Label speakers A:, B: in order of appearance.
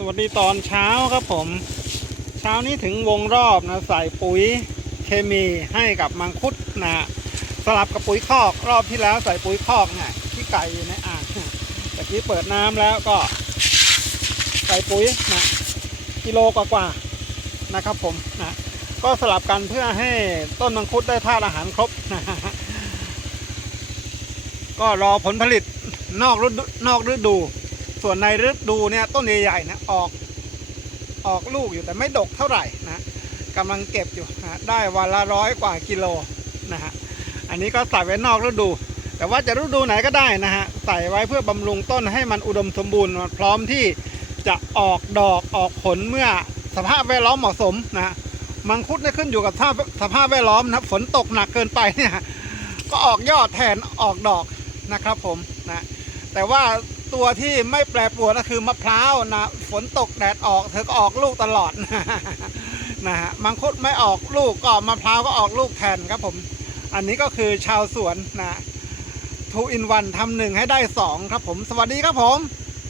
A: สวัสดีตอนเช้าครับผม เช้านี้ถึงวงรอบนะใส่ปุ๋ยเคมีให้กับมังคุดนะสลับกับปุ๋ยคอกรอบที่แล้วใส่ปุ๋ยคอกเนี่ยที่ไก่อยู่ในอ่างแต่กี้เปิดน้ำแล้วก็ ใส่ปุ๋ยนะกิโลกว่าๆนะครับผมนะก็สลับกันเพื่อให้ต้นมังคุดได้ธาตุอาหารครบนะก็รอผลผลิตนอกฤดูนอกฤดู ส่วนในฤดูเนี่ยต้นใหญ่ๆนะออกออกลูกอยู่แต่ไม่ดกเท่าไหร่นะกำลังเก็บอยู่นะได้วันละร้อยกว่ากิโลนะฮะอันนี้ก็ใส่ไว้นอกฤดู แต่ว่าจะฤดูไหนก็ได้นะฮะใส่ไว้เพื่อบำรุงต้นให้มันอุดมสมบูรณ์พร้อมที่จะออกดอกออกผลเมื่อสภาพแวดล้อมเหมาะสมนะฮะมังคุดเนี่ยขึ้นอยู่กับสภาพสภาพแวดล้อมนะฝนตกหนักเกินไปเนี่ยก็ออกยอดแทนออกดอกนะครับผมนะแต่ว่า ตัวที่ไม่แปรปรวนก็คือมะพร้าวนะฝนตกแดดออก เธอก็ออกลูกตลอดนะฮะมังคุดไม่ออกลูกก็มะพร้าวก็ออกลูกแทนครับผม อันนี้ก็คือชาวสวนนะทูอินวันทำหนึ่งให้ได้สองครับผม สวัสดีครับผม